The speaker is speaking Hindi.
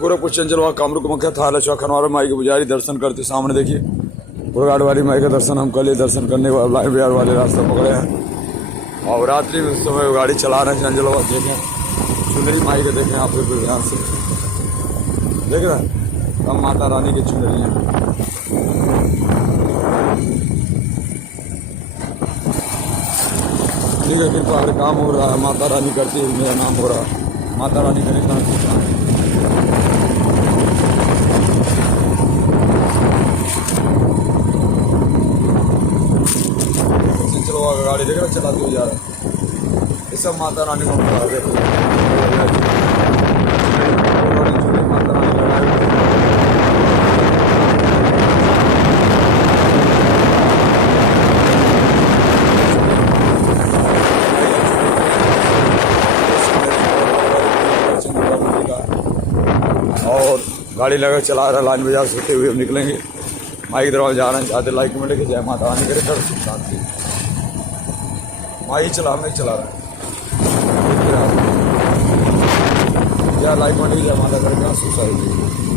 गोरखपुर चंचलवा कामरूप मुख्य थाल खनवारा माई के पुजारी दर्शन करते सामने देखिए बुरगाड़ वाली माई का दर्शन हम कल दर्शन करने के बाद लाइन बिहार वाले रास्ता पकड़े हैं और रात्रि में उस समय गाड़ी चला रहे हैं चंचलवा देखें चुनरी माई के देखें आप बिल्कुल ध्यान से देख रहे हैं हम माता रानी की चुनरी हैं। ठीक है कृपा अगर काम हो रहा है माता रानी करती है मेरा नाम हो रहा है माता रानी करे काम करता है। चलो गाड़ी देख रहा चलाते हुए जा रहा है ये सब माता रानी को माता रानी और गाड़ी लगा चला रहा लाइन बाजार से होते हुए हम निकलेंगे माई की तरफ जा रहे हैं चाहते लाइक में लेके जय माता रानी करे कर शांति माई चला नहीं चला रहा है क्या लाइक में लेके जय माता करे क्या सुसाइड